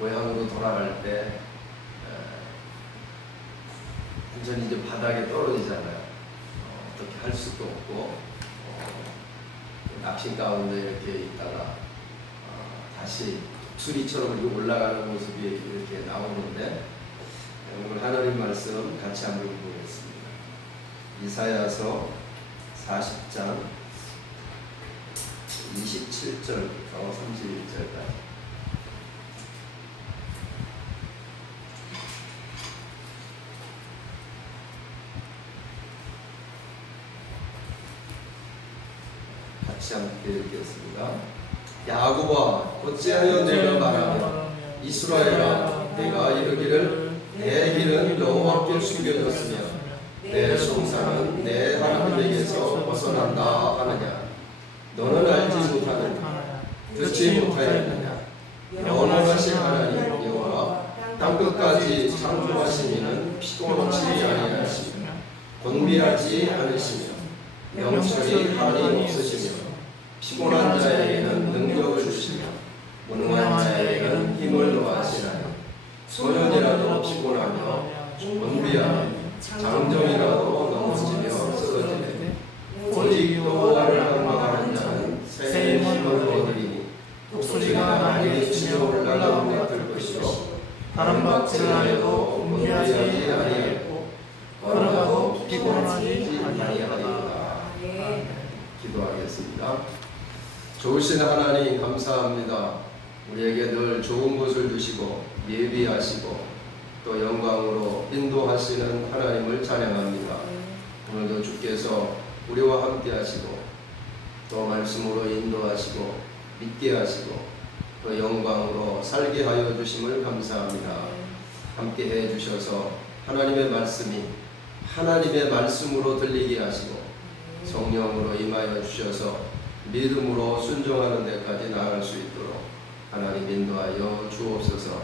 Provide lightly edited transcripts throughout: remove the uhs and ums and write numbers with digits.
고향으로 돌아갈 때 완전히 이제 바닥에 떨어지잖아요. 어떻게 할 수도 없고 납신 가운데 이렇게 있다가 다시 수리처럼 이렇게 올라가는 모습이 이렇게 나오는데, 오늘 하나님 말씀 같이 한번 보겠습니다. 이사야서 40장 27절부터 31절까지. 같이 함께 읽겠습니다. 야곱아, 어찌하여 내가 말하며 이스라엘아, 내가 이르기를 내 길은 여호와께 숨겨졌으며 내 송사는 내 하나님에게서 벗어난다 하느냐. 너는 알지 못하느냐, 듣지 못하였느냐. 영원하신 하나님 여호와 땅끝까지 창조하신 이는 피곤하지 아니하시며 곤비하지 않으시며 영철이 한이 없으시며 피곤한 자에게는 능력을 주시며 무능한 자에게는 힘을 더하시나니. 소년이라도 피곤하며 곤비하며 장정이라도 넘어지며 쓰러지네. 오직 여호와를 갈망하는 자는 새 힘을 얻으리니 독수리가 날개 치며 올라가는 것 같을 것이요 다른 박질하여도 곤비하지 아니하고 걸어가도 피곤하지 아니하리로다. 기도하겠습니다. 좋으신 하나님 감사합니다. 우리에게 늘 좋은 것을 주시고 예비하시고 또 영광으로 인도하시는 하나님을 찬양합니다. 오늘도 주께서 우리와 함께 하시고 또 말씀으로 인도하시고 믿게 하시고 또 영광으로 살게 하여 주심을 감사합니다. 함께 해 주셔서 하나님의 말씀이 하나님의 말씀으로 들리게 하시고 성령으로 임하여 주셔서 믿음으로 순종하는 데까지 나아갈 수 있도록 하나님 인도하여 주옵소서.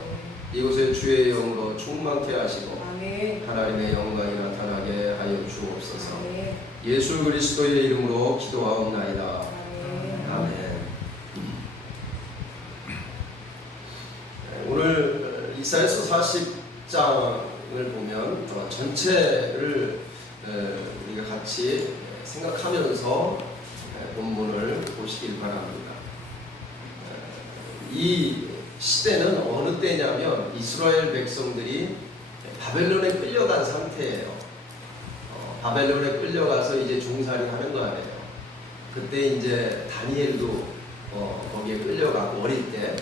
이곳에 주의 영으로 충만케 하시고 하나님의 영광이 나타나게 하여 주옵소서. 예수 그리스도의 이름으로 기도하옵나이다. 아멘. 오늘 이사야서 40장을 보면 전체를 우리가 같이 생각하면서 본문을 보시길 바랍니다. 이 시대는 어느 때냐면 이스라엘 백성들이 바벨론에 끌려간 상태예요. 바벨론에 끌려가서 이제 종살이 하는 거 아니에요. 그때 이제 다니엘도 거기에 끌려가고 어릴 때,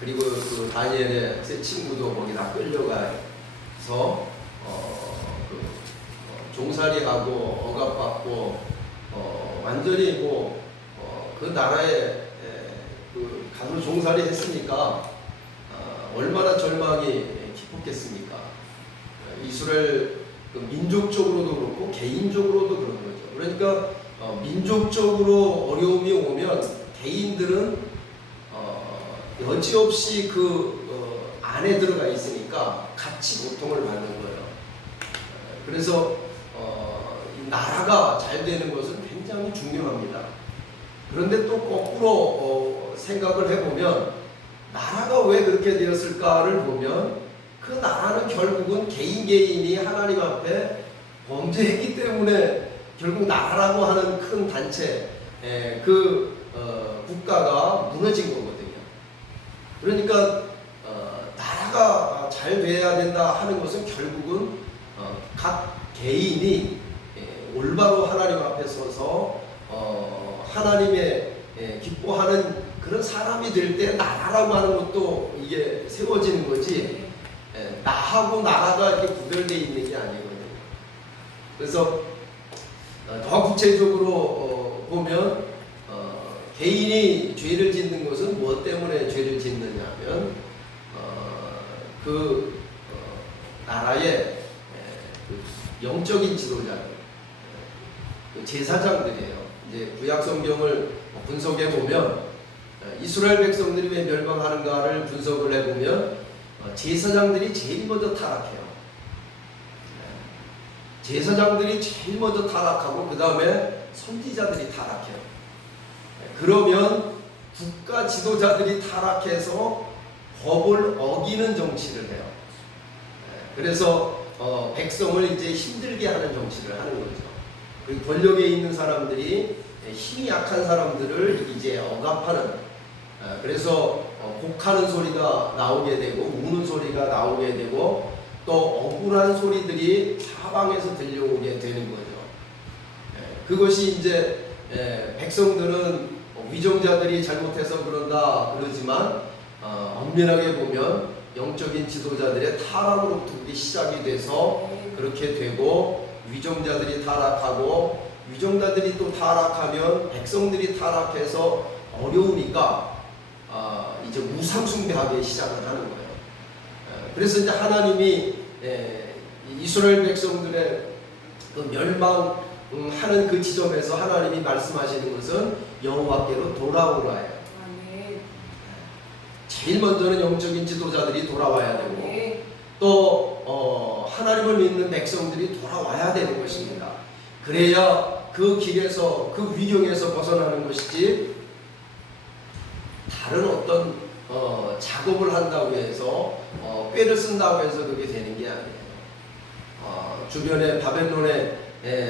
그리고 그 다니엘의 세 친구도 거기 다 끌려가서 종살이하고 억압받고 완전히 그 나라에 가서 종살이 했으니까 얼마나 절망이 깊었겠습니까? 이스라엘 민족적으로도 그렇고 개인적으로도 그런 거죠. 그러니까 민족적으로 어려움이 오면 개인들은 여지없이 그 안에 들어가 있으니까 같이 고통을 받는 거예요. 그래서 나라가 잘 되는 것은 굉장히 중요합니다. 그런데 또 거꾸로 생각을 해보면 나라가 왜 그렇게 되었을까를 보면 그 나라는 결국은 개인이 하나님 앞에 범죄했기 때문에 결국 나라라고 하는 큰 단체, 국가가 무너진 거거든요. 그러니까 나라가 잘 돼야 된다 하는 것은 결국은 각 개인이 올바로 하나님 앞에 서서 하나님의 기뻐하는 그런 사람이 될 때 나라라고 하는 것도 이게 세워지는 거지, 나하고 나라가 이렇게 구별되어 있는 게 아니거든요. 그래서 더 구체적으로 보면 개인이 죄를 짓는 것은 무엇 때문에 죄를 짓느냐면 나라의 영적인 지도자들, 제사장들이에요. 이제 구약 성경을 분석해 보면 이스라엘 백성들이 왜 멸망하는가를 분석을 해 보면 제사장들이 제일 먼저 타락해요. 제사장들이 제일 먼저 타락하고 그 다음에 선지자들이 타락해요. 그러면 국가 지도자들이 타락해서 법을 어기는 정치를 해요. 그래서 백성을 이제 힘들게 하는 정치를 하는 거죠. 그리고 권력에 있는 사람들이 힘이 약한 사람들을 이제 억압하는, 그래서 곡하는 소리가 나오게 되고 우는 소리가 나오게 되고 또 억울한 소리들이 사방에서 들려오게 되는 거죠. 그것이 이제 백성들은 위정자들이 잘못해서 그런다 그러지만 엄밀하게 보면 영적인 지도자들의 타락으로부터 그게 시작이 돼서 그렇게 되고 위정자들이 타락하고 위정자들이 또 타락하면 백성들이 타락해서 어려우니까 이제 우상숭배하기 시작을 하는 거예요. 그래서 이제 하나님이 이스라엘 백성들의 그 멸망하는 그 지점에서 하나님이 말씀하시는 것은 여호와께로 돌아오라예요. 제일 먼저는 영적인 지도자들이 돌아와야 되고 또 하나님을 믿는 백성들이 돌아와야 되는 것입니다. 그래야 그 길에서 그 위경에서 벗어나는 것이지 다른 어떤 작업을 한다고 해서 꾀를 쓴다고 해서 그게 되는 게 아니에요. 주변에 바벨론에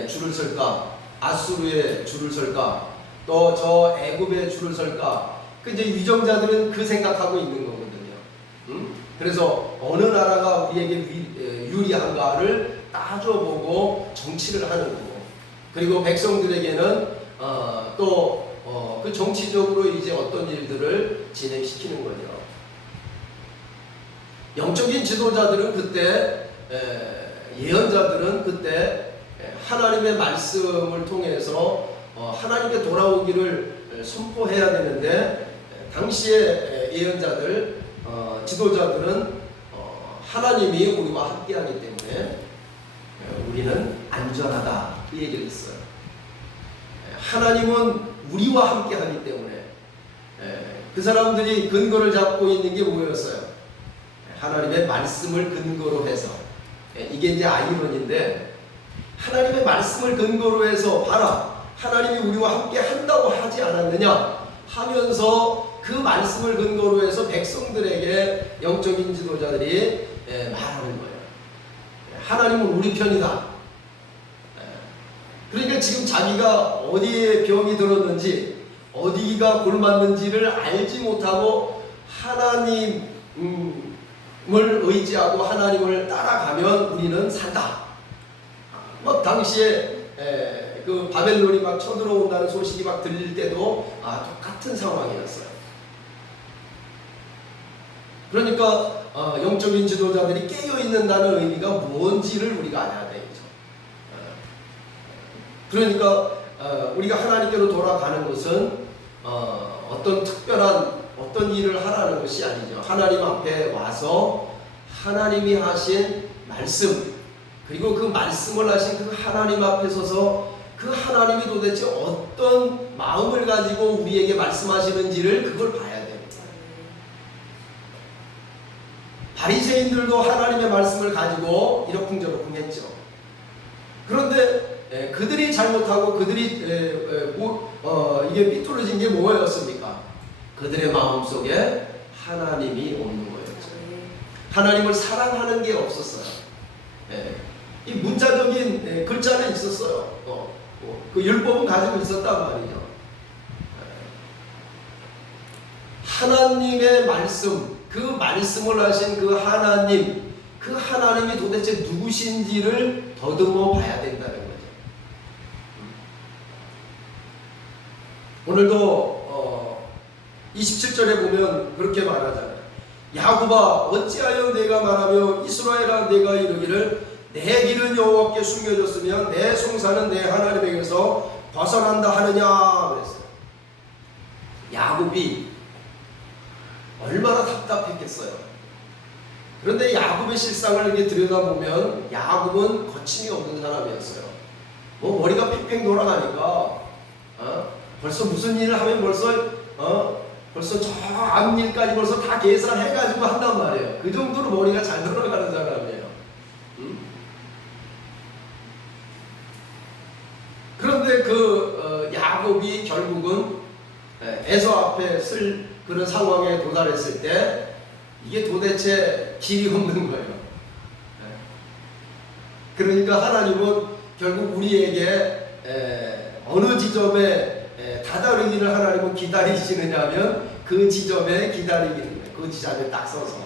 줄을 설까, 아수르에 줄을 설까, 또 저 애굽에 줄을 설까. 그 이제 위정자들은 그 생각하고 있는 거거든요. 그래서 어느 나라가 우리에게 유리한가를 따져보고 정치를 하는 거고, 그리고 백성들에게는 또 그 정치적으로 이제 어떤 일들을 진행시키는 거죠. 영적인 지도자들은 그때, 예언자들은 그때 하나님의 말씀을 통해서 하나님께 돌아오기를 선포해야 되는데, 당시의 예언자들, 지도자들은 하나님이 우리와 함께하기 때문에 우리는 안전하다 이 얘기를 했어요. 하나님은 우리와 함께하기 때문에 그 사람들이 근거를 잡고 있는 게 뭐였어요? 하나님의 말씀을 근거로 해서. 이게 이제 아이러니인데, 하나님의 말씀을 근거로 해서 봐라, 하나님이 우리와 함께 한다고 하지 않았느냐 하면서 그 말씀을 근거로 해서 백성들에게 영적인 지도자들이 말하는 거예요. 하나님은 우리 편이다. 그러니까 지금 자기가 어디에 병이 들었는지 어디가 골맞는지를 알지 못하고 하나님을 의지하고 하나님을 따라가면 우리는 산다. 막 당시에 그 바벨론이 막 쳐들어온다는 소식이 막 들릴 때도 똑같은 상황이었어요. 그러니까 영적인 지도자들이 깨어있는다는 의미가 뭔지를 우리가 알아야 되죠. 그러니까 우리가 하나님께로 돌아가는 것은 어떤 특별한 어떤 일을 하라는 것이 아니죠. 하나님 앞에 와서 하나님이 하신 말씀, 그리고 그 말씀을 하신 그 하나님 앞에 서서 그 하나님이 도대체 어떤 마음을 가지고 우리에게 말씀하시는지를 그걸 봐야 됩니다. 바리새인들도 하나님의 말씀을 가지고 이러쿵저러쿵 했죠. 그런데 그들이 잘못하고 그들이 이게 삐뚤어진 게 뭐였습니까? 그들의 마음속에 하나님이 없는 거였죠. 하나님을 사랑하는 게 없었어요. 이 문자적인 글자는 있었어요. 그 율법은 가지고 있었단 말이죠. 하나님의 말씀, 그 말씀을 하신 그 하나님이 도대체 누구신지를 더듬어 봐야 된다는 거죠. 오늘도 27절에 보면 그렇게 말하잖아요. 야곱아 어찌하여 내가 말하며 이스라엘아 내가 이르기를 내 길은 여호와께 숨겨졌으면 내 송사는 내 하나님에게서 벗어난다 하느냐 그랬어요. 야곱이 얼마나 답답했겠어요. 그런데 야곱의 실상을 이렇게 들여다보면 야곱은 거침이 없는 사람이었어요. 머리가 팽팽 돌아가니까 벌써 무슨 일을 하면 벌써 저 앞일까지 벌써 다 계산해가지고 한단 말이에요. 그 정도로 머리가 잘 돌아가는 사람이에요. 그런데 그 야곱이 결국은 에서 앞에 쓸 그런 상황에 도달했을 때 이게 도대체 길이 없는 거예요. 그러니까 하나님은 결국 우리에게 어느 지점에 다다르기를 하나님은 기다리시느냐면 그 지점에 기다리기는 거예요. 그 지점에 딱 서서.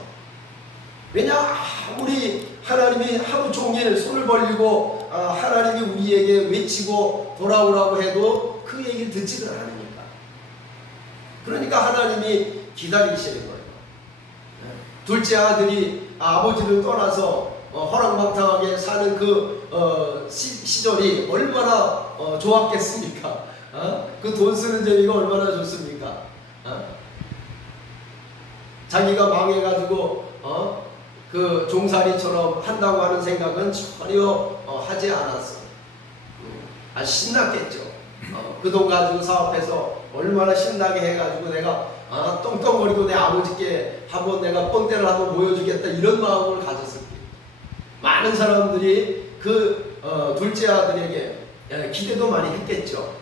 왜냐, 아무리 하나님이 하루 종일 손을 벌리고 하나님이 우리에게 외치고 돌아오라고 해도 그 얘기를 듣지를 않으니까. 그러니까 하나님이 기다리시는 거예요. 둘째 아들이 아버지를 떠나서 허랑방탕하게 사는 그 시절이 얼마나 좋았겠습니까? 그 돈 쓰는 재미가 얼마나 좋습니까? 자기가 망해가지고 그 종살이처럼 한다고 하는 생각은 전혀 하지 않았어. 신났겠죠. 그 돈 가지고 사업해서 얼마나 신나게 해가지고 내가 떵떵거리고 내 아버지께 한번 내가 뻔때를 한번 보여주겠다 이런 마음을 가졌을 거예요. 많은 사람들이 그 둘째 아들에게 기대도 많이 했겠죠.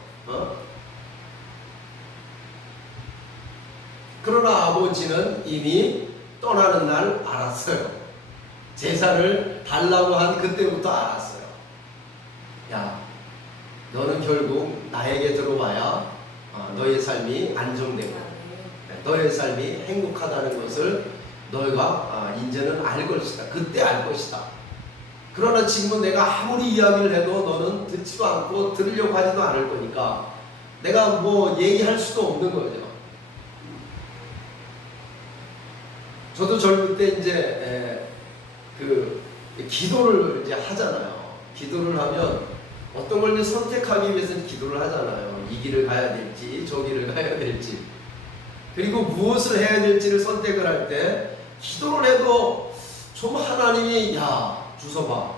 그러나 아버지는 이미 떠나는 날 알았어요. 제사를 달라고 한 그때부터 알았어요. 야, 너는 결국 나에게 들어와야 너의 삶이 안정되고 너의 삶이 행복하다는 것을 너희가 이제는 알 것이다. 그때 알 것이다. 그러나 지금은 내가 아무리 이야기를 해도 너는 듣지도 않고 들으려고 하지도 않을 거니까 내가 뭐 얘기할 수도 없는 거죠. 저도 젊을 때 이제 그 기도를 이제 하잖아요. 기도를 하면 어떤 걸 선택하기 위해서는 기도를 하잖아요. 이 길을 가야 될지 저 길을 가야 될지, 그리고 무엇을 해야 될지를 선택을 할 때 기도를 해도 좀 하나님이 야 주서봐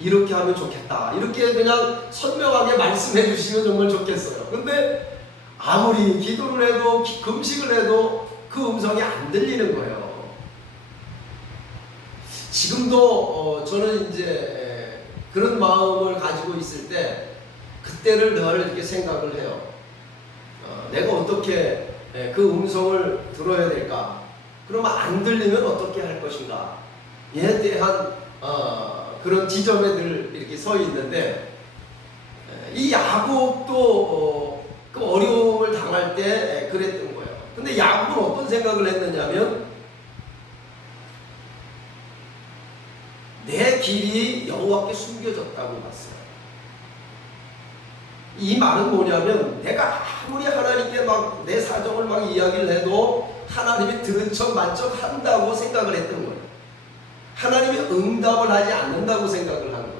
이렇게 하면 좋겠다 이렇게 그냥 선명하게 말씀해 주시면 정말 좋겠어요. 근데 아무리 기도를 해도 금식을 해도 그 음성이 안 들리는 거예요. 지금도 저는 이제 그런 마음을 가지고 있을 때 그때를 늘 이렇게 생각을 해요. 내가 어떻게 그 음성을 들어야 될까? 그러면 안 들리면 어떻게 할 것인가? 이에 대한 그런 지점에 늘 이렇게 서 있는데, 이 야곱도 그 어려움을 당할 때 그랬던 거예요. 근데 야곱은 어떤 생각을 했느냐면 내 길이 여호와께 숨겨졌다고 봤어요. 이 말은 뭐냐면 내가 아무리 하나님께 막 내 사정을 막 이야기를 해도 하나님이 들은 척 만척 한다고 생각을 했던 거예요. 하나님이 응답을 하지 않는다고 생각을 한 거예요.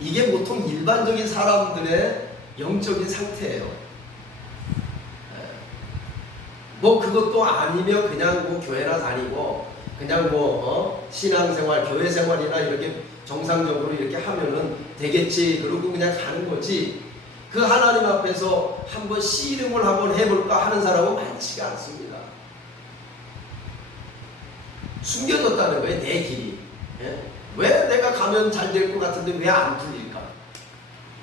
이게 보통 일반적인 사람들의 영적인 상태예요. 뭐 그것도 아니면 그냥 뭐 교회나 다니고 그냥 뭐 신앙생활, 교회생활이나 이렇게 정상적으로 이렇게 하면은 되겠지 그러고 그냥 가는 거지, 그 하나님 앞에서 한번 씨름을 한번 해볼까 하는 사람은 많지가 않습니다. 숨겨졌다는 거예요. 내 길이. 왜 내가 가면 잘 될 것 같은데 왜 안 풀릴까?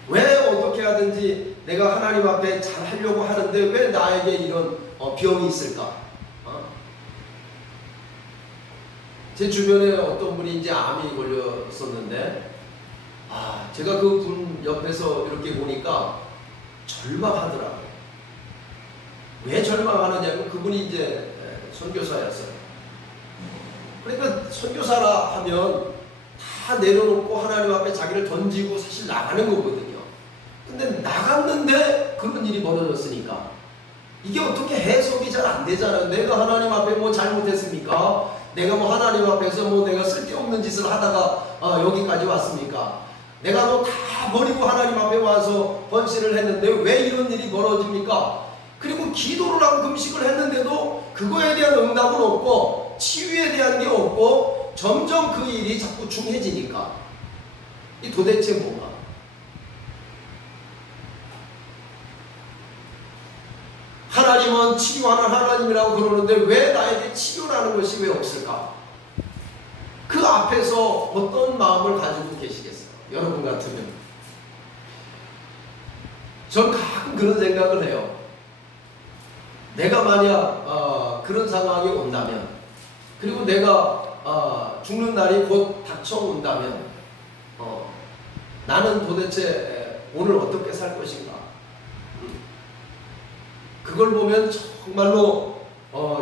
왜 어떻게 하든지 내가 하나님 앞에 잘 하려고 하는데 왜 나에게 이런 병이 있을까? 제 주변에 어떤 분이 이제 암이 걸렸었는데, 제가 그 분 옆에서 이렇게 보니까 절망하더라고요. 왜 절망하느냐면 그분이 이제 선교사였어요. 그러니까 선교사라 하면 다 내려놓고 하나님 앞에 자기를 던지고 사실 나가는 거거든요. 근데 나갔는데 그런 일이 벌어졌으니까 이게 어떻게 해석이 잘 안 되잖아요. 내가 하나님 앞에 뭐 잘못했습니까? 내가 뭐 하나님 앞에서 뭐 내가 쓸데없는 짓을 하다가 여기까지 왔습니까? 내가 뭐 다 버리고 하나님 앞에 와서 헌신을 했는데 왜 이런 일이 벌어집니까? 그리고 기도를 하고 금식을 했는데도 그거에 대한 응답은 없고 치유에 대한 게 없고 점점 그 일이 자꾸 중해지니까 이 도대체 뭐가? 하나님은 치유하는 하나님이라고 그러는데 왜 나에게 치유라는 것이 왜 없을까? 그 앞에서 어떤 마음을 가지고 계시겠어요? 여러분 같으면. 전 가끔 그런 생각을 해요. 내가 만약 그런 상황이 온다면, 그리고 내가 죽는 날이 곧 닥쳐온다면 나는 도대체 오늘 어떻게 살 것인가? 그걸 보면 정말로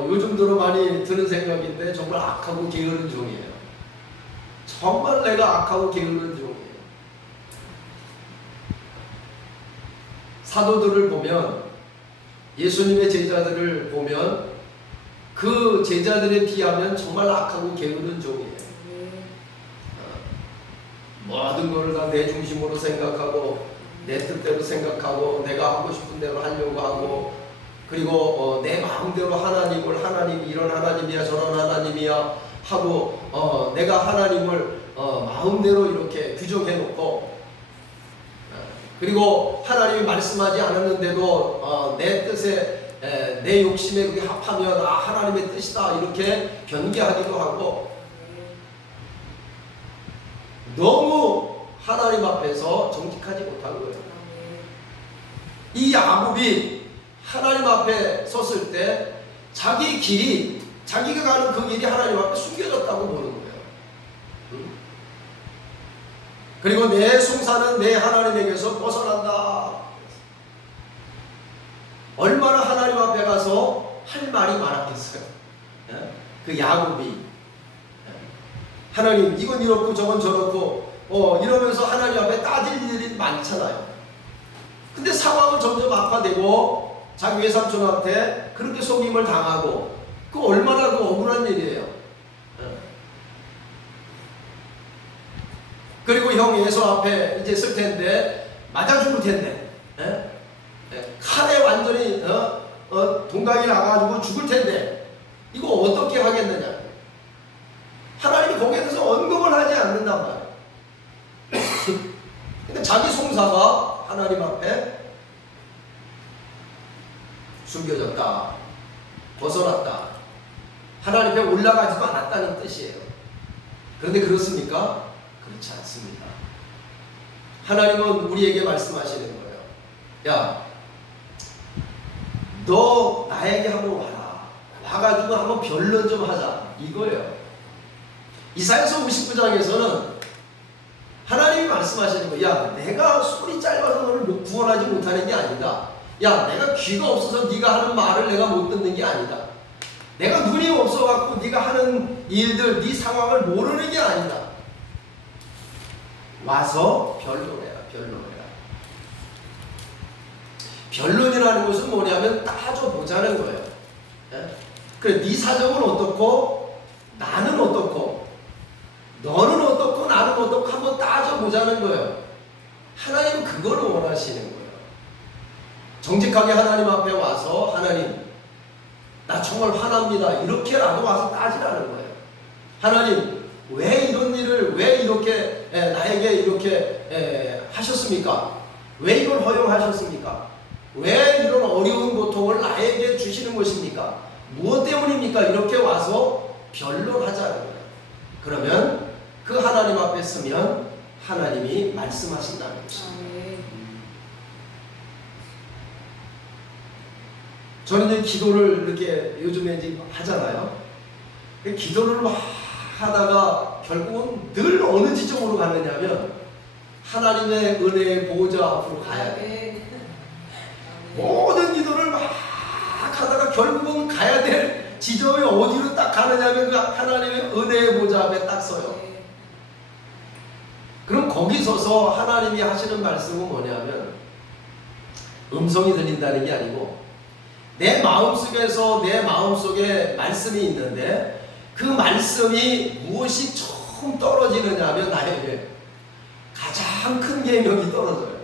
요즘 들어 많이 드는 생각인데 정말 악하고 게으른 종이에요. 정말 내가 악하고 게으른 종이에요. 사도들을 보면, 예수님의 제자들을 보면 그 제자들에 비하면 정말 악하고 게으른 종이에요. 모든 것을 다 내 중심으로 생각하고 내 뜻대로 생각하고 내가 하고 싶은 대로 하려고 하고, 그리고 내 마음대로 하나님이 이런 하나님이야 저런 하나님이야 하고 내가 하나님을 마음대로 이렇게 규정해 놓고, 그리고 하나님이 말씀하지 않았는데도 내 뜻에 내 욕심에 그게 합하면 하나님의 뜻이다 이렇게 변개하기도 하고, 너무 하나님 앞에서 정직하지 못한 거예요. 이 야곱이 하나님 앞에 섰을 때 자기 길이, 자기가 가는 그 길이 하나님 앞에 숨겨졌다고 보는 거예요. 그리고 내 송사는 내 하나님에게서 벗어난다. 얼마나 하나님 앞에 가서 할 말이 많았겠어요. 그 야곱이 하나님 이건 이렇고 저건 저렇고 이러면서 하나님 앞에 따질 일이 많잖아요. 근데 상황은 점점 악화되고 자기 외삼촌한테 그렇게 속임을 당하고, 그 얼마나 그 억울한 일이에요. 그리고 형 예수 앞에 이제 쓸 텐데 맞아 죽을 텐데, 칼에 완전히 동강이 나가지고 죽을 텐데 이거 어떻게 하겠느냐. 하나님이 거기에 대해서 언급을 하지 않는단 말이에요. 근데 자기 송사가 하나님 앞에 숨겨졌다, 벗어났다, 하나님 앞에 올라가지도 않았다는 뜻이에요. 그런데 그렇습니까? 그렇지 않습니다. 하나님은 우리에게 말씀하시는 거예요. 야, 너 나에게 한번 와라. 와가지고 한번 변론 좀 하자. 이거예요. 이사야서 59장에서는 하나님이 말씀하시는 거예요. 야, 내가 손이 짧아서 너를 구원하지 못하는 게 아니다. 야, 내가 귀가 없어서 네가 하는 말을 내가 못 듣는 게 아니다. 내가 눈이 없어갖고 네가 하는 일들, 네 상황을 모르는 게 아니다. 와서 변론해라. 변론이라는 것은 뭐냐면 따져보자는 거예요. 그래, 네 사정은 어떻고 나는 어떻고 너는 어떻고 나는 어떻고 한번 따져보자는 거예요. 하나님은 그걸 원하시는 거예요. 정직하게 하나님 앞에 와서 하나님 나 정말 화납니다 이렇게라도 와서 따지라는 거예요. 하나님 왜 이런 일을 왜 이렇게 나에게 이렇게 하셨습니까? 왜 이걸 허용하셨습니까? 왜 이런 어려운 고통을 나에게 주시는 것입니까? 무엇 때문입니까? 이렇게 와서 변론하자는 거예요. 그러면 그 하나님 앞에 서면 하나님이 말씀하신다는 것입니다. 저는 이제 기도를 이렇게 요즘에 이제 하잖아요. 기도를 막 하다가 결국은 늘 어느 지점으로 가느냐면 하나님의 은혜의 보호자 앞으로 가야 돼. 모든 기도를 막 하다가 결국은 가야 될 지점이 어디로 딱 가느냐면 그 하나님의 은혜의 보호자 앞에 딱 서요. 그럼 거기 서서 하나님이 하시는 말씀은 뭐냐면 음성이 들린다는 게 아니고 내 마음속에서 내 마음속에 말씀이 있는데 그 말씀이 무엇이 처음 떨어지느냐 하면 나에게 가장 큰 계명이 떨어져요.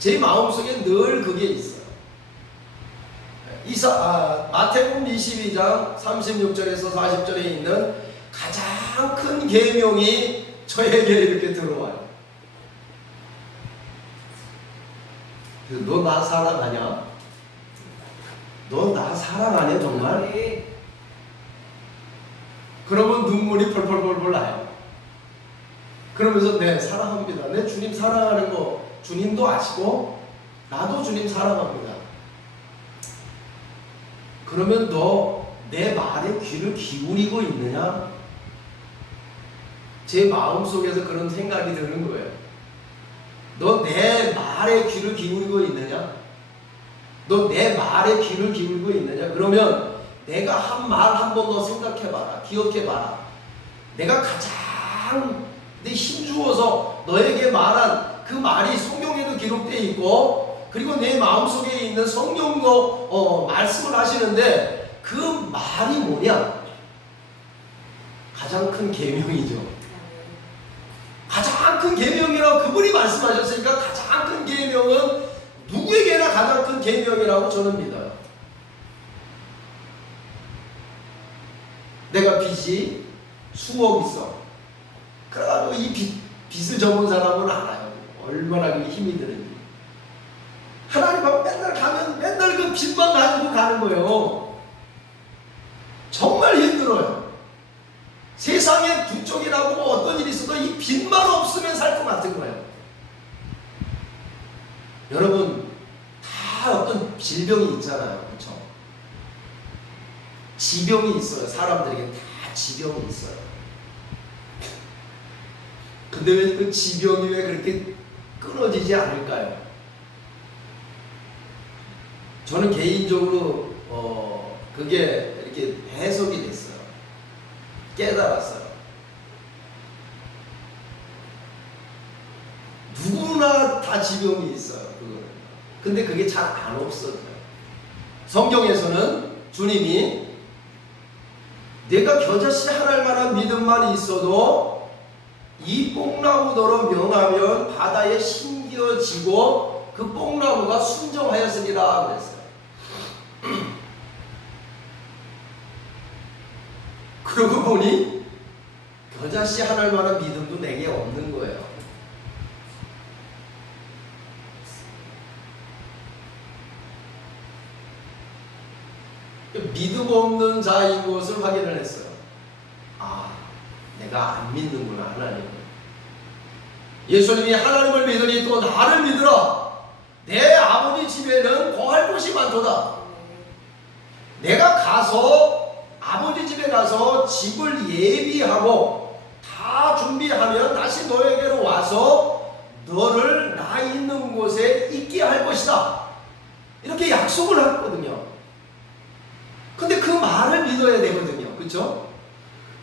제 마음속에 늘 그게 있어요. 마태복음 22장 36절에서 40절에 있는 가장 큰 계명이 저에게 이렇게 들어와요. 너 나 사랑하냐? 너 나 사랑하냐 정말? 네. 그러면 눈물이 펄펄펄펄 나요. 그러면서 네 사랑합니다. 내 주님 사랑하는 거 주님도 아시고 나도 주님 사랑합니다. 그러면 너 내 말에 귀를 기울이고 있느냐? 제 마음속에서 그런 생각이 드는 거예요. 너 내 말에 귀를 기울이고 있느냐? 너 내 말에 귀를 기울이고 있느냐? 그러면 내가 한 말 한 번 더 생각해봐라. 기억해봐라. 내가 가장 내 힘주어서 너에게 말한 그 말이 성경에도 기록되어 있고, 그리고 내 마음속에 있는 성령도 말씀을 하시는데, 그 말이 뭐냐? 가장 큰 계명이죠. 가장 큰 계명이라고 그분이 말씀하셨으니까 가장 큰 계명은 누구에게나 가장 큰 계명이라고 저는 믿어요. 내가 빚이 수억 있어. 그래가지고 이 빚을 접은 사람은 알아요. 얼마나 그게 힘이 드는지. 하나님 앞에 맨날 가면 맨날 그 빚만 가지고 가는 거예요. 정말 힘들어요. 세상에 두 쪽이라고 어떤 일이 있어도 이 빚만 없으면 살 것 같은 거예요. 여러분, 다 어떤 질병이 있잖아요. 그렇죠? 지병이 있어요. 사람들에게 다 지병이 있어요. 근데 왜 그 지병이 왜 그렇게 끊어지지 않을까요? 저는 개인적으로 그게 이렇게 해석이 됐어요. 깨달았어요. 누구나 다 지병이 있어요. 그거는. 근데 그게 잘 안 없어져요. 성경에서는 주님이 내가 겨자씨 하나할 만한 믿음만 있어도 이 뽕나무더러 명하면 바다에 심겨지고 그 뽕나무가 순종하였으리라 그랬어요. 그러고 보니 겨자씨 하나할 만한 믿음도 내게 없는 거예요. 믿음 없는 자인 것을 확인을 했어요. 아, 내가 안 믿는구나, 하나님을. 예수님이 하나님을 믿으니 또 나를 믿으라. 내 아버지 집에는 거할 곳이 많도다. 내가 가서 아버지 집에 가서 집을 예비하고 다 준비하면 다시 너에게로 와서 너를 나 있는 곳에 있게 할 것이다. 이렇게 약속을 했거든요. 근데 그 말을 믿어야 되거든요. 그렇죠?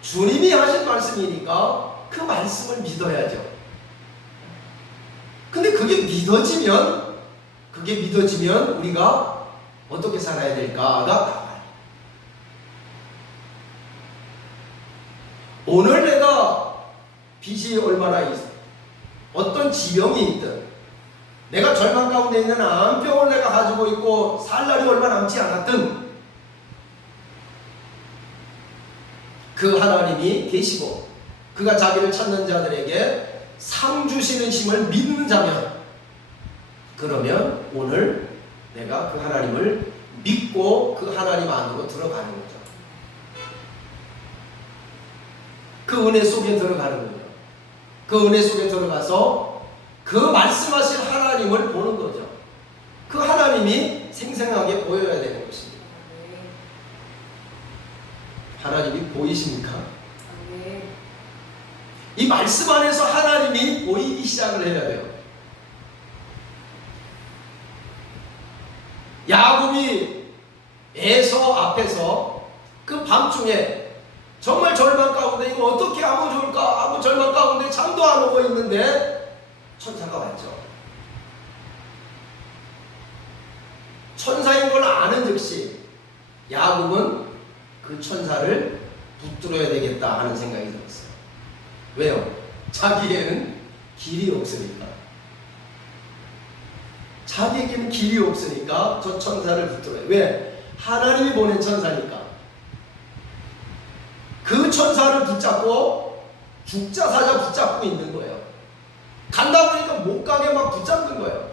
주님이 하신 말씀이니까 그 말씀을 믿어야죠. 근데 그게 믿어지면 우리가 어떻게 살아야 될까가 나와요. 오늘 내가 빚이 얼마나 있어, 어떤 지병이 있든, 내가 절망 가운데 있는 암병을 내가 가지고 있고 살 날이 얼마 남지 않았든, 그 하나님이 계시고 그가 자기를 찾는 자들에게 상 주시는 힘을 믿는 자면, 그러면 오늘 내가 그 하나님을 믿고 그 하나님 안으로 들어가는 거죠. 그 은혜 속에 들어가는 거죠. 그 은혜 속에 들어가서 그 말씀하신 하나님을 보는 거죠. 그 하나님이 생생하게 보여야 되는 것입니다. 하나님이 보이십니까? 이 말씀 안에서 하나님이 보이기 시작을 해야 돼요. 야곱이 에서 앞에서 그 밤중에 정말 절망 가운데 이거 어떻게 하면 좋을까 하고 절망 가운데 잠도 안 오고 있는데 천사가 왔죠. 천사인 걸 아는 즉시 야곱은 그 천사를 붙들어야 되겠다 하는 생각이 들었어요. 왜요? 자기에는 길이 없으니까. 자기에게는 길이 없으니까 저 천사를 붙들어요. 왜? 하나님이 보낸 천사니까. 그 천사를 붙잡고 죽자 사자 붙잡고 있는 거예요. 간다 보니까 못 가게 막 붙잡는 거예요.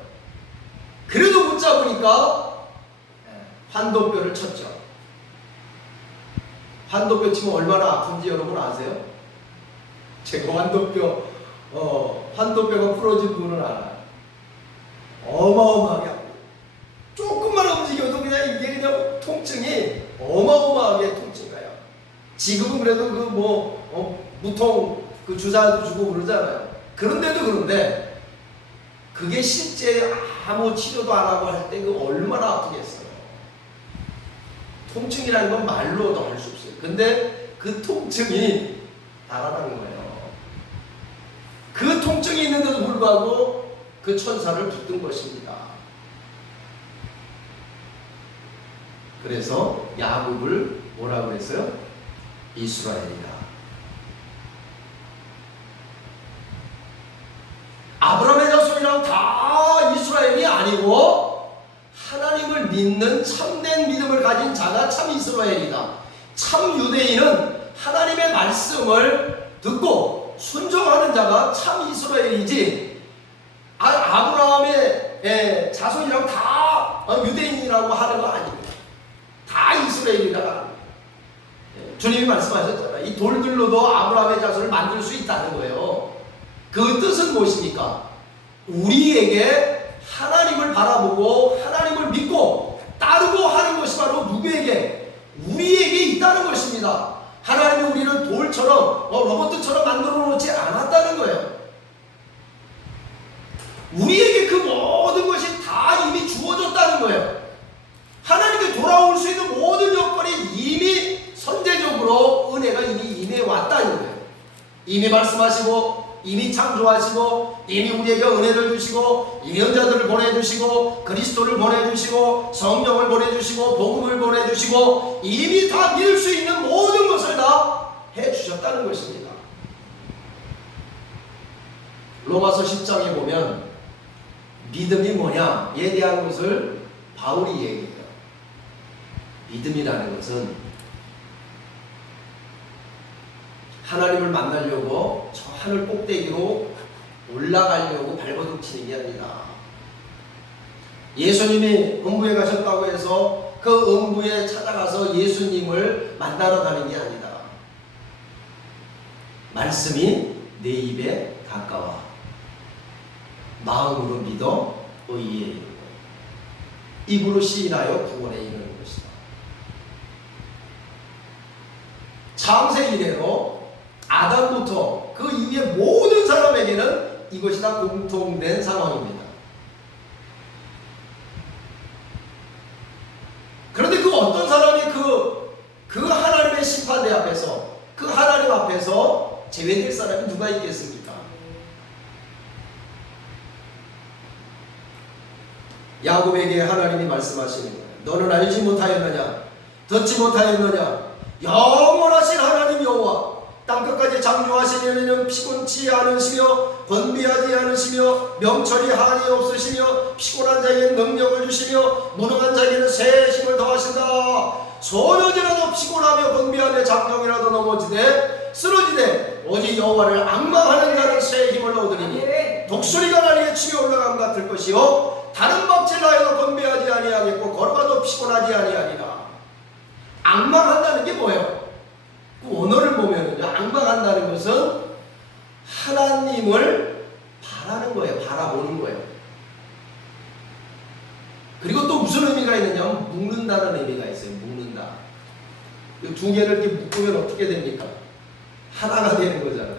그래도 붙잡으니까 환도뼈를 쳤죠. 환도뼈 치면 얼마나 아픈지 여러분 아세요? 제가 환도뼈가 부러진 분은 알아요. 어마어마하게 아프고 조금만 움직여도 그냥 이게 그냥 통증이 어마어마하게 통치인 거예요. 지금은 그래도 무통 주사도 주고 그러잖아요. 그런데도 그런데 그게 실제 아무 치료도 안 하고 할 때 얼마나 아프겠어요. 통증이라는 건 말로도 할 수 없어요. 근데 그 통증이 달아나는 거예요. 그 통증이 있는데도 불구하고 그 천사를 붙든 것입니다. 그래서 야곱을 뭐라고 했어요? 이스라엘이다. 아브라함의 자손이랑 다 이스라엘이 아니고 하나님을 믿는 참된 믿음을 가진 자가 참 이스라엘이다. 참 유대인은 하나님의 말씀을 듣고 순종하는 자가 참 이스라엘이지, 아브라함의 자손이랑 다 유대인이라고 하는 거 아닙니다. 다 이스라엘이라고 합니다. 주님이 말씀하셨잖아요. 이 돌들로도 아브라함의 자손을 만들 수 있다는 거예요. 그 뜻은 무엇입니까? 우리에게 하나님을 바라보고 하나님을 믿고 따르고 하는 것이 바로 누구에게? 우리에게 있다는 것입니다. 하나님이 우리를 돌처럼 로봇처럼 만들어 놓지 않았다는 거예요. 우리에게 그 모든 것이 다 이미 주어졌다는 거예요. 하나님께 돌아올 수 있는 모든 여건이 이미 선제적으로 은혜가 이미 임해 왔다는 거예요. 이미 말씀하시고 이미 창조하시고 이미 우리에게 은혜를 주시고 예언자들을 보내주시고 그리스도를 보내주시고 성령을 보내주시고 복음을 보내주시고 이미 다 믿을 수 있는 모든 것을 다 해주셨다는 것입니다. 로마서 10장에 보면 믿음이 뭐냐에 대한 것을 바울이 얘기해요. 믿음이라는 것은 하나님을 만나려고 저 하늘 꼭대기로 올라가려고 발버둥치는 게 아니라, 예수님이 음부에 가셨다고 해서 그 음부에 찾아가서 예수님을 만나러 가는 게 아니다. 말씀이 내 입에 가까워 마음으로 믿어 의에 이르고 입으로 시인하여 구원에 이르는 것이다. 창세 이래로 아담부터 그 이후의 모든 사람에게는 이것이 다 공통된 상황입니다. 그런데 그 어떤 사람이 그 하나님의 심판대 앞에서, 그 하나님 앞에서 제외될 사람이 누가 있겠습니까? 야곱에게 하나님이 말씀하시는 거예요. 너는 알지 못하였느냐? 듣지 못하였느냐? 영원하신 하나님 여호와, 땅끝까지 창조하신 이는 피곤치 않으시며 번비하지 않으시며 명철이 한이 없으시며 피곤한 자에게 능력을 주시며 무능한 자에게는 새 힘을 더하신다. 소년이라도 피곤하며 번비하며 장정이라도 넘어지되 쓰러지되 오직 여호와를 앙망하는 자는 새 힘을 얻으리니 독수리가 날개 치며 올라감 같을 것이요 다른 박질 나여도 번비하지 아니하겠고 걸어가도 피곤하지 아니하리라. 앙망한다는 게 뭐예요? 그 원어를 보면 앙망한다는 것은 하나님을 바라는 거예요. 바라보는 거예요. 그리고 또 무슨 의미가 있느냐 하면 묶는다는 의미가 있어요. 묶는다. 이 두 개를 이렇게 묶으면 어떻게 됩니까? 하나가 되는 거잖아요.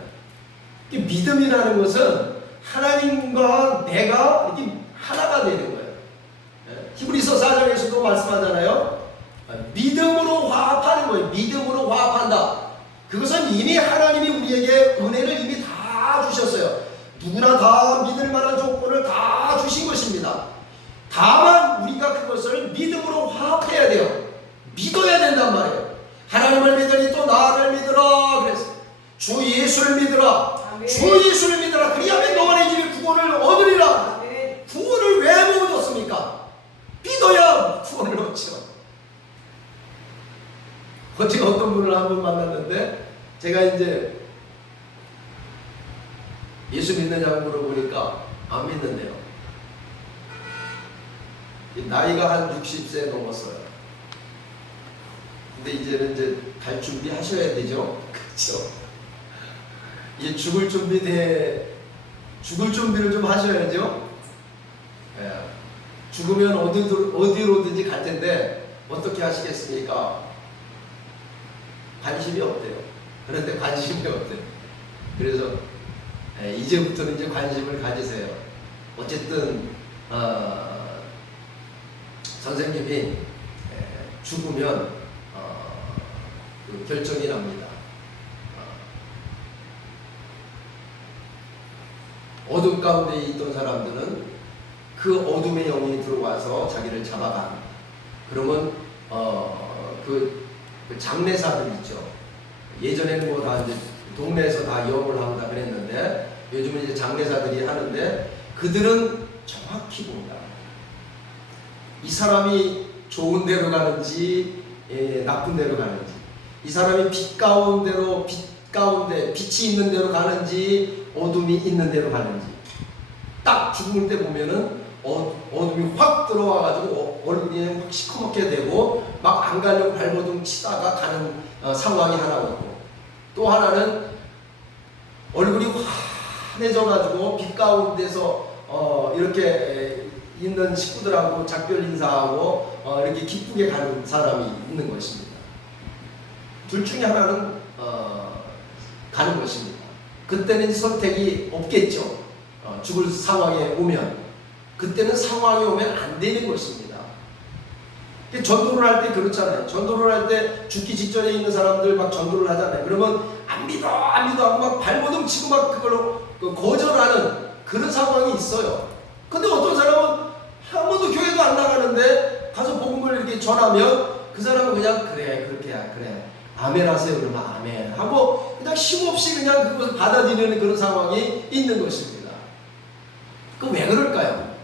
믿음이라는 것은 하나님과 내가 이렇게 하나가 되는 거예요. 히브리서 4장에서도 말씀하잖아요. 믿음으로 화합하는 거예요. 믿음으로 화합한다. 그것은 이미 하나님이 우리에게 은혜를 이미 다 주셨어요. 누구나 다 믿을 만한 조건을 다 주신 것입니다. 다만 우리가 그것을 믿음으로 화합해야 돼요. 믿어야 된단 말이에요. 하나님을 믿으니 또 나를 믿으라 그랬어요. 주 예수를 믿으라. 아멘. 주 예수를 믿으라. 그리하면 너만의 집에 구원을 얻으리라. 아멘. 구원을 왜 못 얻었습니까? 믿어야 구원을 얻죠. 어제 어떤 분을 한 번 만났는데 제가 이제 예수 믿느냐고 물어보니까 안 믿는데요. 나이가 한 60세 넘었어요. 근데 이제는 이제 갈 준비 하셔야 되죠. 그렇죠. 이제 죽을 준비를 좀 하셔야죠. 예. 죽으면 어디로든지 갈 텐데 어떻게 하시겠습니까? 관심이 없대요. 그런데 관심이 없대요. 그래서 이제부터는 이제 관심을 가지세요. 어쨌든 선생님이 죽으면 그 결정이 납니다. 어둠 가운데 있던 사람들은 그 어둠의 영이 들어와서 자기를 잡아간. 그러면 그 장례사들 있죠. 예전에는 뭐 다 이제 동네에서 다 영을 하고 다 그랬는데 요즘은 이제 장례사들이 하는데 그들은 정확히 본다. 이 사람이 좋은 데로 가는지 나쁜 데로 가는지, 이 사람이 빛 가운데로 빛이 있는 데로 가는지 어둠이 있는 데로 가는지, 딱 죽을 때 보면은 어둠이 확 들어와가지고 얼굴이 확 시커멓게 되고 막 안 가려고 발버둥 치다가 가는 상황이 하나 있고, 또 하나는 얼굴이 환해져가지고 빛 가운데서 이렇게 있는 식구들하고 작별 인사하고 이렇게 기쁘게 가는 사람이 있는 것입니다. 둘 중에 하나는 가는 것입니다. 그때는 선택이 없겠죠. 죽을 상황에 오면, 그때는 상황이 오면 안 되는 것입니다. 전도를 할 때 그렇잖아요. 전도를 할 때 죽기 직전에 있는 사람들 막 전도를 하잖아요. 그러면 안 믿어 하고 막 발버둥 치고 막 그걸로 거절하는 그런 상황이 있어요. 근데 어떤 사람은 한 번도 교회도 안 나가는데 가서 복음을 이렇게 전하면 그 사람은 그냥 그래 그렇게야 그래 아멘 하세요 그러면 아멘 하고 그냥 힘없이 그냥 그것을 받아들이는 그런 상황이 있는 것입니다. 그 왜 그럴까요?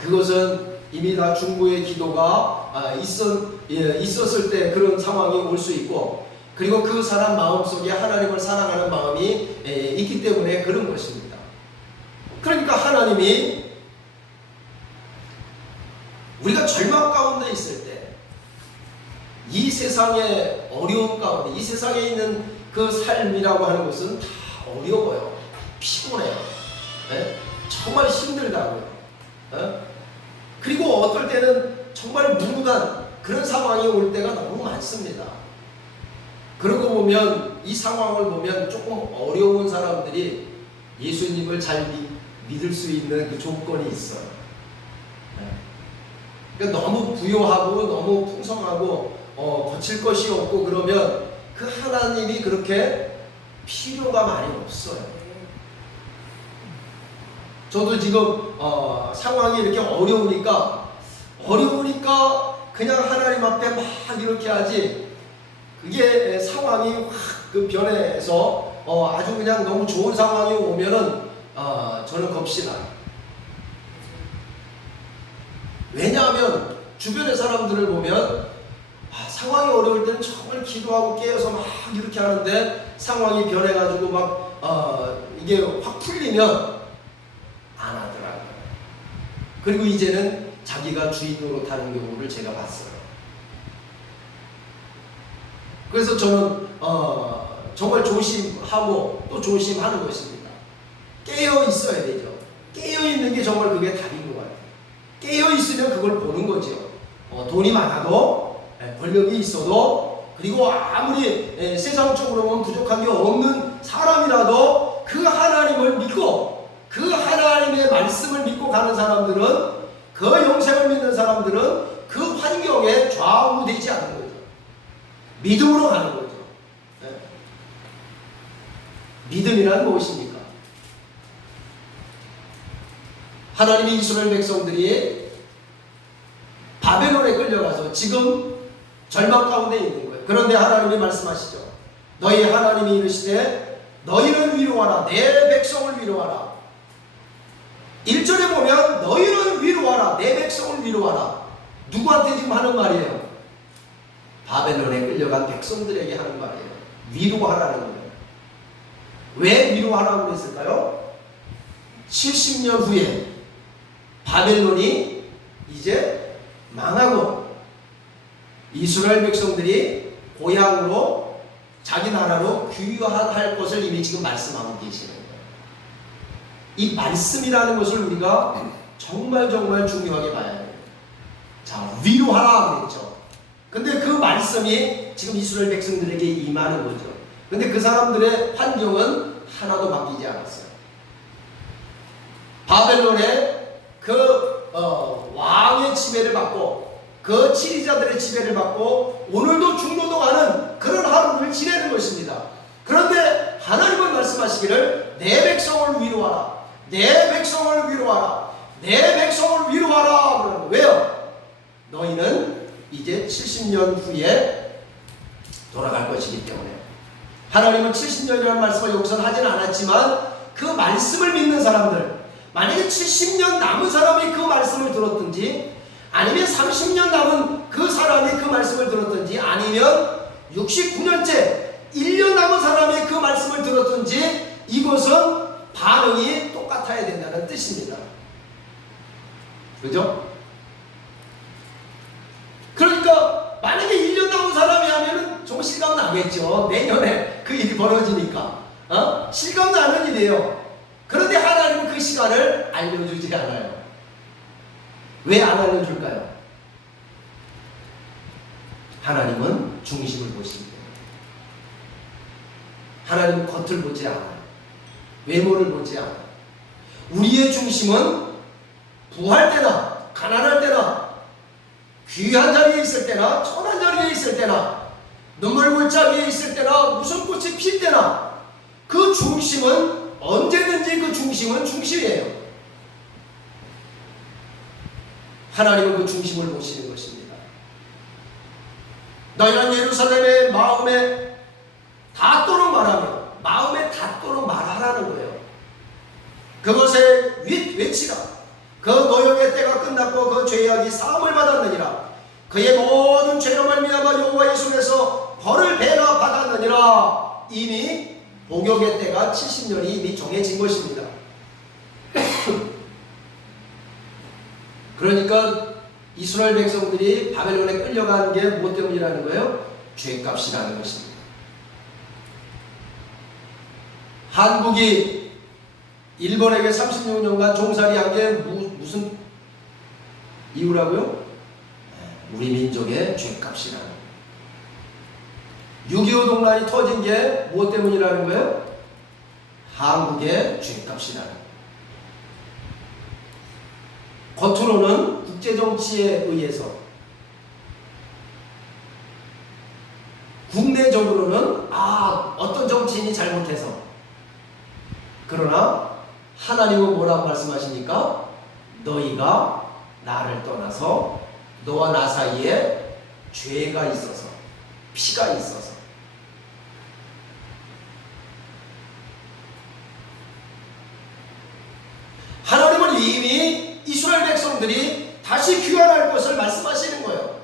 그것은 이미 다 중보의 기도가 있었을 때 그런 상황이 올 수 있고, 그리고 그 사람 마음속에 하나님을 사랑하는 마음이 있기 때문에 그런 것입니다. 그러니까 하나님이 우리가 절망 가운데 있을 때, 이 세상의 어려움 가운데, 이 세상에 있는 그 삶이라고 하는 것은 다 어려워요. 피곤해요. 네? 정말 힘들다고요. 그리고 어떨 때는 정말 무능한 그런 상황이 올 때가 너무 많습니다. 그러고 보면 이 상황을 보면 조금 어려운 사람들이 예수님을 잘 믿을 수 있는 그 조건이 있어요. 그러니까 너무 부유하고 너무 풍성하고 거칠 것이 없고 그러면 그 하나님이 그렇게 필요가 많이 없어요. 저도 지금 상황이 이렇게 어려우니까 그냥 하나님 앞에 막 이렇게 하지, 그게 상황이 확 그 변해서 아주 그냥 너무 좋은 상황이 오면은 저는 겁시나요. 왜냐하면 주변의 사람들을 보면 상황이 어려울 때는 정말 기도하고 깨어서 막 이렇게 하는데 상황이 변해가지고 막 이게 확 풀리면 안 하더라고요. 그리고 이제는 자기가 주인으로 타는 경우를 제가 봤어요. 그래서 저는 정말 조심하고 또 조심하는 것입니다. 깨어 있어야 되죠. 깨어 있는 게 정말 그게 답인 것 같아요. 깨어 있으면 그걸 보는 거죠. 돈이 많아도 권력이 있어도, 그리고 아무리 세상적으로 보면 부족한 게 없는 사람이라도 그 하나님을 믿고 그 하나님의 말씀을 믿고 가는 사람들은, 그 영생을 믿는 사람들은 그 환경에 좌우되지 않는 거죠. 믿음으로 가는 거죠. 믿음이란 무엇입니까? 하나님의 이스라엘 백성들이 바벨론에 끌려가서 지금 절망 가운데 있는 거예요. 그런데 하나님이 말씀하시죠. 너희 하나님이 이르시되 너희는 위로하라, 내 백성을 위로하라. 1절에 보면 너희는 위로하라, 내 백성을 위로하라. 누구한테 지금 하는 말이에요? 바벨론에 끌려간 백성들에게 하는 말이에요. 위로하라는 거예요. 왜 위로하라고 그랬을까요? 70년 후에 바벨론이 이제 망하고 이스라엘 백성들이 고향으로, 자기 나라로 귀화할 것을 이미 지금 말씀하고 계시는 거예요. 이 말씀이라는 것을 우리가 정말 중요하게 봐야 해요. 자, 위로하라 그랬죠. 근데 그 말씀이 지금 이스라엘 백성들에게 임하는 거죠. 근데 그 사람들의 환경은 하나도 바뀌지 않았어요. 바벨론의 그 왕의 지배를 받고 그 치리자들의 지배를 받고 오늘도 중노동하는 그런 하루를 지내는 것입니다. 그런데 하나님은 말씀하시기를 내 백성을 위로하라, 내 백성을 위로하라, 내 백성을 위로하라 그러는 거예요. 왜요? 너희는 이제 70년 후에 돌아갈 것이기 때문에. 하나님은 70년이라는 말씀을 여기서는 하진 않았지만 그 말씀을 믿는 사람들, 만약에 70년 남은 사람이 그 말씀을 들었든지 아니면 30년 남은 그 사람이 그 말씀을 들었든지 아니면 69년째 1년 남은 사람이 그 말씀을 들었든지 이것은 반응이 똑같아야 된다는 뜻입니다. 그죠? 그러니까 만약에 1년 남은 사람이 하면은 좀 실감 나겠죠. 내년에 그 일이 벌어지니까 실감 나는 일이에요. 그런데 하나님은 그 시간을 알려주지 않아요. 왜 안 알려줄까요? 하나님은 중심을 보시기 때문에. 하나님은 겉을 보지 않아요. 외모를 보지 않아요. 우리의 중심은 부할 때나 가난할 때나 귀한 자리에 있을 때나 천한 자리에 있을 때나 눈물 골짜기에 있을 때나 무슨 꽃이 필 때나 그 중심은 언제든지 그 중심은 중심이에요. 하나님은 그 중심을 보시는 것입니다. 너희는 예루살렘의 마음에 닿도록 말하며 마음에 닿도록 말하라는 거예요. 그것에 외치라. 그 노역의 때가 끝났고 그 죄악이 사함을 받았느니라. 그의 모든 죄로 말미암아 여호와의 손에서 벌을 배나 받았느니라. 이미 복역의 때가 70년이 이미 정해진 것입니다. 그러니까 이스라엘 백성들이 바벨론에 끌려간 게 무엇 때문이라는 거예요? 죄값이라는 것입니다. 한국이 일본에게 36년간 종살이한 게 무슨 이유라고요? 우리 민족의 죄값이라는 거예요. 6.25 동란이 터진 게 무엇 때문이라는 거예요? 한국의 죄값이라는 거예요. 겉으로는 국제정치에 의해서, 국내적으로는 어떤 정치인이 잘못해서, 그러나 하나님은 뭐라고 말씀하십니까? 너희가 나를 떠나서 너와 나 사이에 죄가 있어서, 피가 있어서. 하나님은 이미 이스라엘 백성들이 다시 귀환할 것을 말씀하시는 거예요.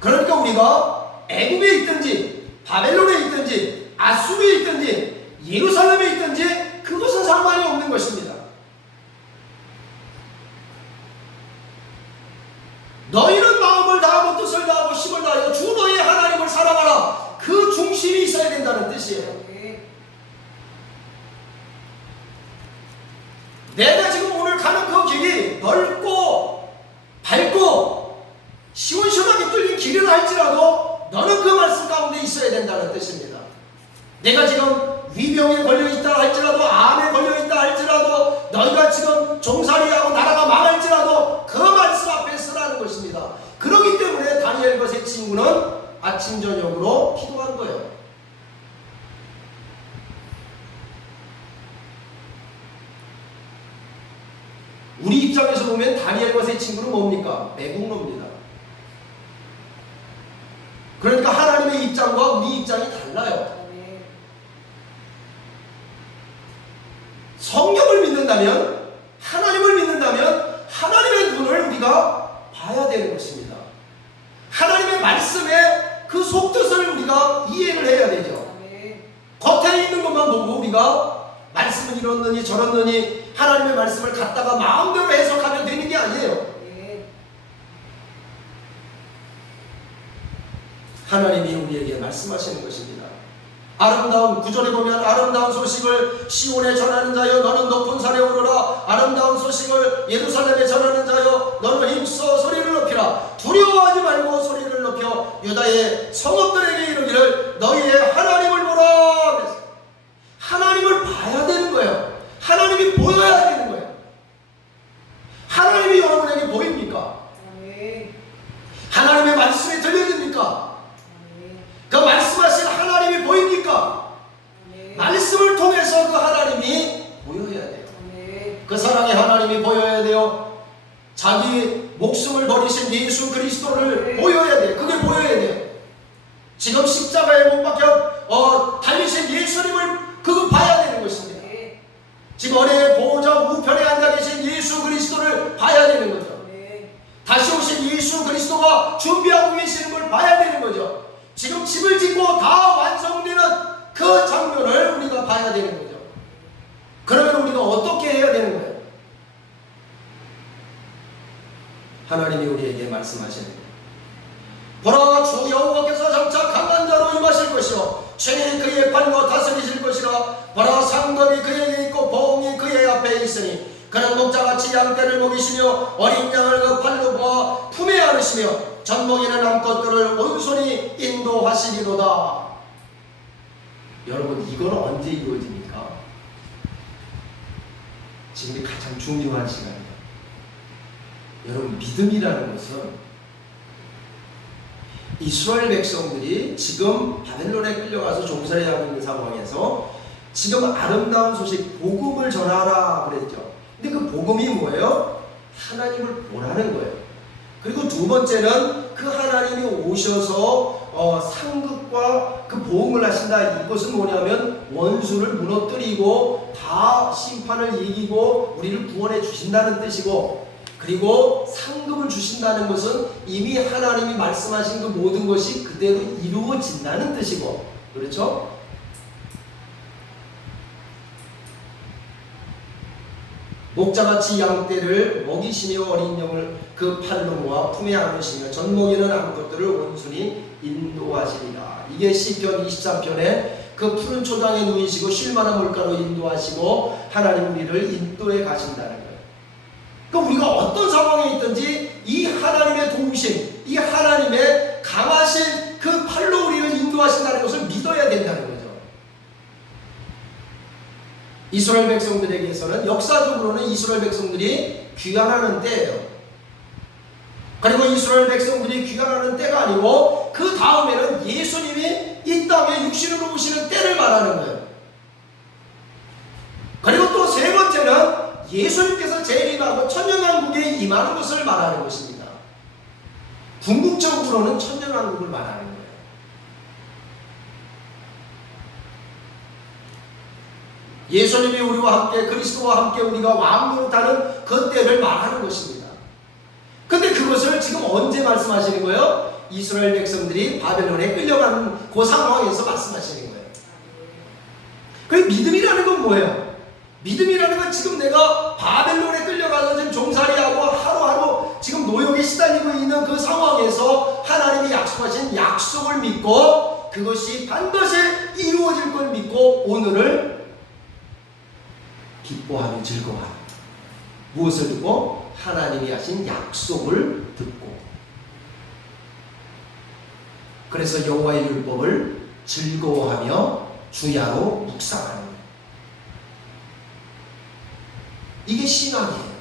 그러니까 우리가 애굽에 있든지 바벨론에 있든지 아수르에 있든지 예루살렘에 있든지 그것은 상관이 없는 것입니다. 너희는 마음을 다하고 뜻을 다하고 힘을 다하여 주 너희의 하나님을 사랑하라. 그 중심이 있어야 된다는 뜻이에요. 내가 지금 오늘 가는 그 길이 넓고 밝고 시원시원하게 뚫린 길이라 할지라도 너는 그 말씀 가운데 있어야 된다는 뜻입니다. 내가 지금 위병에 걸려있다 할지라도 암에 걸려있다 할지라도 너희가 지금 종살이하고 나라가 망할지라도 그 말씀 앞에 서라는 것입니다. 그렇기 때문에 다니엘과 세 친구는 아침 저녁으로 기도한 거예요. 우리 입장에서 보면 다니엘과 세 친구는 뭡니까? 매국노입니다. 그러니까 하나님의 입장과 우리 입장이 달라요. 성경을 믿는다면, 하나님을 믿는다면 하나님의 눈을 우리가 봐야 되는 것입니다. 하나님의 말씀의 그 속뜻을 우리가 이해를 해야 되죠. 겉에 있는 것만 보고 우리가 말씀은 이렇느니 저렇느니 하나님의 말씀을 갖다가 마음대로 해석하면 되는 게 아니에요. 하나님이 우리에게 말씀하시는 것입니다. 아름다운 구절에 보면 아름다운 소식을 시온에 전하는 자여 너는 높은 산에 오르라. 아름다운 소식을 예루살렘에 전하는 자여 너는 힘써 소리를 높이라. 두려워하지 말고 소리를 높여 유다의 성읍들에게 너희의 하나님을 보라 그랬어요. 하나님을 봐야 되는 거예요. 하나님이 보여야 되는 거예요. 하나님이 여러분에게 보입니까? 하나님의 말씀이 들려집니까? 그 말씀하신 하나님이 보입니까? 말씀을 통해서 그 하나님이 보여야 돼요. 그 사랑의 하나님이 보여야 돼요. 자기 목숨을 버리신 예수 그리스도를 보여야 돼요. 그게 보여야 돼요. 지금 십자가에 못 박혀 달리신 예수님을 그거 봐야 되는 것입니다. 지금 어린의 보호자 우편에 앉아 계신 예수 그리스도를 봐야 되는 거죠. 다시 오신 예수 그리스도가 준비하고 계시는 걸 봐야 되는 거죠. 지금 집을 짓고 다 완성되는 그 장면을 우리가 봐야 되는 거죠. 그러면 우리가 어떻게 해야 되는 거예요? 하나님이 우리에게 말씀하시는 거예요. 보라, 주 여호와께서 장차 강한 자로 임하실 것이요 친히 그의 발로 다스리실 것이라. 보라, 상급이 그에게 있고 보응이 그의 앞에 있으니 그는 목자같이 양떼를 먹이시며 어린 양을 그 발로 모아 품에 안으시며 젖먹이는 암것들을 온손히 인도하시리로다. 여러분, 이건 언제 이루어집니까? 지금이 가장 중요한 시간이에요. 여러분, 믿음이라는 것은 이스라엘 백성들이 지금 바벨론에 끌려가서 종살이 하고 있는 상황에서 지금 아름다운 소식, 복음을 전하라 그랬죠. 근데 그 복음이 뭐예요? 하나님을 보라는 거예요. 그리고 두 번째는 그 하나님이 오셔서 상급과 그 보응을 하신다. 이것은 뭐냐면 원수를 무너뜨리고 다 심판을 이기고 우리를 구원해 주신다는 뜻이고, 그리고 상급을 주신다는 것은 이미 하나님이 말씀하신 그 모든 것이 그대로 이루어진다는 뜻이고, 그렇죠? 목자같이 양떼를 먹이시며 어린 양을 그 팔로 모아 품에 안으시며 젖먹이는 암것들을 온순히 인도하시리라. 이게 시편 23편에 그 푸른 초장에 누이시고 쉴만한 물가로 인도하시고 하나님 우리를 인도해 가신다는 거예요. 그러니까 우리가 어떤 상황에 있든지 이 하나님의 도우심, 이 하나님의 강하신 그 팔로 우리를 인도하신다는 것을 믿어야 된다는 거죠. 이스라엘 백성들에게서는 역사적으로는 이스라엘 백성들이 귀환하는 때예요. 그리고 이스라엘 백성들이 귀환하는 때가 아니고 그 다음에는 예수님이 이 땅에 육신으로 오시는 때를 말하는 거예요. 그리고 또 세 번째는 예수님께서 재림하고 천년왕국에 임하는 것을 말하는 것입니다. 궁극적으로는 천년왕국을 말하는 거예요. 예수님이 우리와 함께, 그리스도와 함께 우리가 왕노릇하는 그 때를 말하는 것입니다. 근데 그것을 지금 언제 말씀하시는 거예요? 이스라엘 백성들이 바벨론에 끌려가는 그 상황에서 말씀하시는 거예요. 그 믿음이라는 건 뭐예요? 믿음이라는 건 지금 내가 바벨론에 끌려가서 지금 종살이하고 하루하루 지금 노역에 시달리고 있는 그 상황에서 하나님이 약속하신 약속을 믿고 그것이 반드시 이루어질 걸 믿고 오늘을 기뻐하며 즐거워하며, 무엇을 듣고? 하나님이 하신 약속을 듣고. 그래서 여호와의 율법을 즐거워하며 주야로 묵상하는 거예요. 이게 신앙이에요.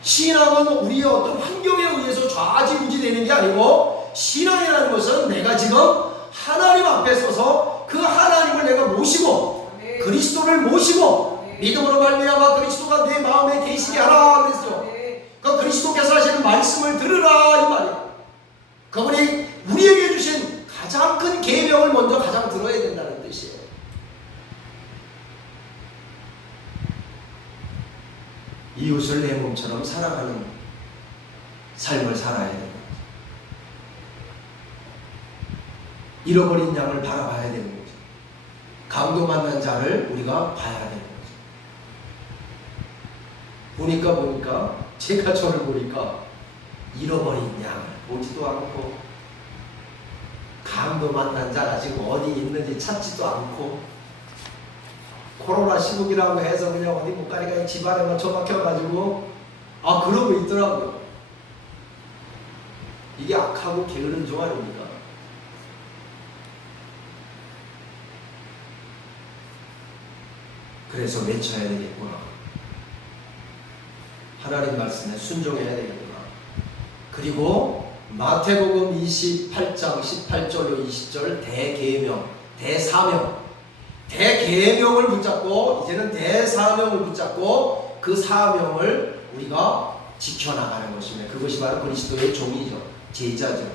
신앙은 우리의 어떤 환경에 의해서 좌지우지되는 게 아니고, 신앙이라는 것은 내가 지금 하나님 앞에 서서 그 하나님을 내가 모시고 그리스도를 모시고 믿음으로 말미암아 그리스도가 내 마음에 계시게 하라 그랬죠. 그 그리스도께서 하시는 말씀을 들으라 이 말이에요. 그분이 우리에게 주신 가장 큰 계명을 먼저 가장 들어야 된다는 뜻이에요. 이웃을 내 몸처럼 사랑하는 삶을 살아야 됩니다. 잃어버린 양을 바라봐야 되는 거죠. 강도 만난 자를 우리가 봐야 되는 거죠. 보니까 제가 저를 보니까 잃어버린 양을 보지도 않고 강도 만난 자가 지금 어디 있는지 찾지도 않고 코로나 시국이라고 해서 그냥 어디 못 가니까 집안에만 처박혀가지고 그러고 있더라고요. 이게 악하고 게으른 종 아닙니까? 그래서 외쳐야 되겠구나. 하나님 말씀에 순종해야 되겠구나. 그리고 마태복음 28장 18절로 20절 대계명, 대사명, 대계명을 붙잡고 이제는 대사명을 붙잡고 그 사명을 우리가 지켜나가는 것입니다. 그것이 바로 그리스도의 종이죠. 제자죠.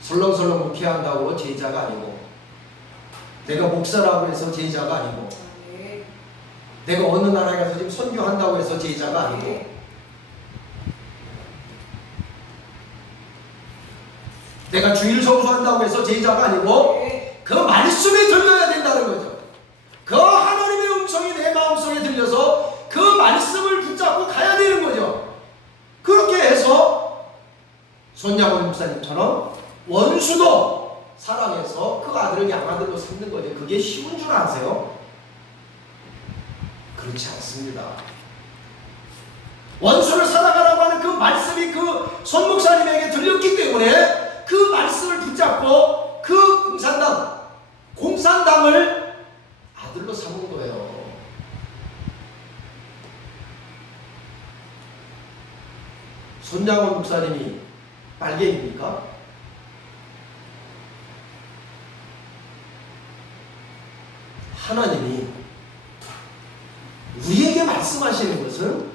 설렁설렁 목회한다고 제자가 아니고, 내가 목사라고 해서 제자가 아니고, 내가 어느 나라에 가서 지금 선교한다고 해서 제자가 아니고, 내가 주일 성수한다고 해서 제자가 아니고, 그 말씀에 들려야 된다는 거죠. 그 하나님의 음성이 내 마음속에 들려서 그 말씀을 붙잡고 가야 되는 거죠. 그렇게 해서 손양원 목사님처럼 원수도 사랑해서 그 아들을 양아들로 삼는 거죠. 그게 쉬운 줄 아세요? 그렇지 않습니다. 원수를 사랑하라고 하는 그 말씀이 그 손 목사님에게 들렸기 때문에 그 말씀을 붙잡고 그 공산당을 아들로 삼은 거예요. 손양원 목사님이 빨갱입니까? 하나님이 우리에게 말씀하시는 것은,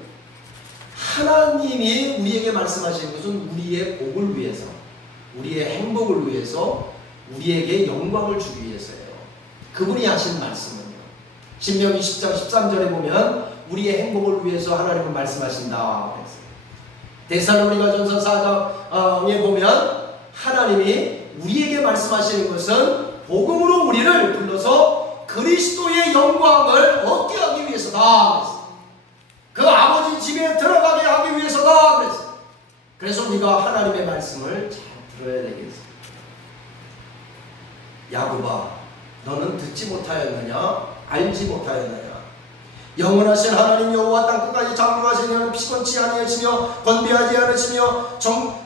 하나님이 우리에게 말씀하시는 것은 우리의 복을 위해서, 우리의 행복을 위해서, 우리에게 영광을 주기 위해서예요. 그분이 하신 말씀은요, 신명기 10장 13절에 보면 우리의 행복을 위해서 하나님은 말씀하신다. 데살로니가전서 4장에 보면 하나님이 우리에게 말씀하시는 것은 복음으로 우리를 불러서 그리스도의 영광을 얻게 하기 위해서다. 그 아버지 집에 들어가게 하기 위해서다. 그래서 우리가 하나님의 말씀을 잘 들어야 되겠습니다. 야곱아, 너는 듣지 못하였느냐? 알지 못하였느냐? 영원하신 하나님 여호와 땅끝까지 장구하시는 이는 피곤치 아니하시며 건비하지 않으시며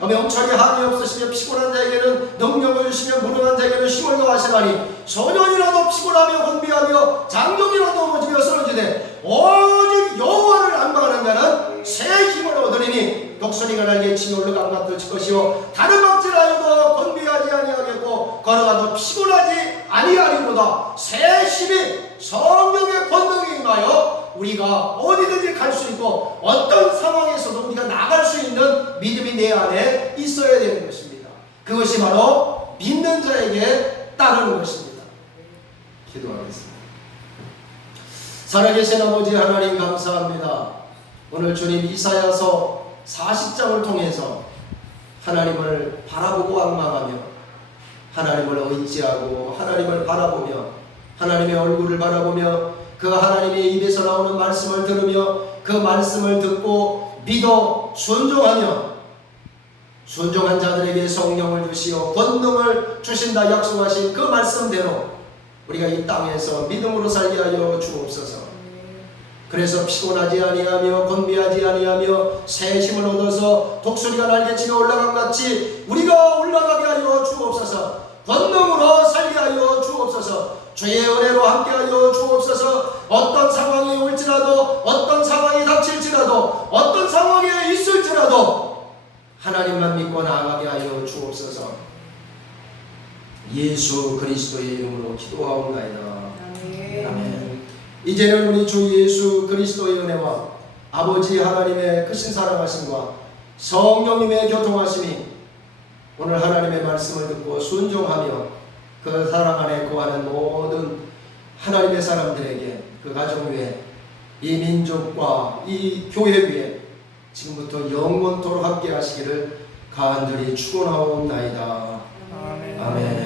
명철이 한이 없으시며 피곤한 자에게는 능력을 주시며 무능한 자에게는 힘을 더하시나니 소년이라도 피곤하며 건비하며 장정이라도 넘어지며 쓰러지되 오직 여호와를 안망하는 자는 새 힘을 얻으리니 독수리가 날개 치며 올라간 칠 것이요 다른 박질하여도 건비하지 아니하겠고 걸어가도 피곤하지 아니하리로다. 새 힘이 성령의 권능에 임하여 우리가 어디든지 갈 수 있고 어떤 상황에서도 우리가 나갈 수 있는 믿음이 내 안에 있어야 되는 것입니다. 그것이 바로 믿는 자에게 따르는 것입니다. 기도하겠습니다. 살아계신 아버지 하나님 감사합니다. 오늘 주님 이사야서 40장을 통해서 하나님을 바라보고 앙망하며 하나님을 의지하고 하나님을 바라보며 하나님의 얼굴을 바라보며 그 하나님의 입에서 나오는 말씀을 들으며 그 말씀을 듣고 믿어 순종하며 순종한 자들에게 성령을 주시어 권능을 주신다 약속하신 그 말씀대로 우리가 이 땅에서 믿음으로 살게 하여 주옵소서. 그래서 피곤하지 아니하며 건비하지 아니하며 새 힘을 얻어서 독수리가 날개치며 올라간 같이 우리가 올라가게 하여 주옵소서. 권능으로 살게 하여 주옵소서. 주의 은혜로 함께하여 주옵소서. 어떤 상황이 올지라도 어떤 상황이 닥칠지라도 어떤 상황에 있을지라도 하나님만 믿고 나아가게 하여 주옵소서. 예수 그리스도의 이름으로 기도하옵나이다. 아멘. 이제는 우리 주 예수 그리스도의 은혜와 아버지 하나님의 크신 사랑하심과 성령님의 교통하심이 오늘 하나님의 말씀을 듣고 순종하며 그 사랑 안에 거하는 모든 하나님의 사람들에게 그 가정 위에 이 민족과 이 교회 위에 지금부터 영원토록 함께 하시기를 간절히 축원하옵나이다. 아멘. 아멘.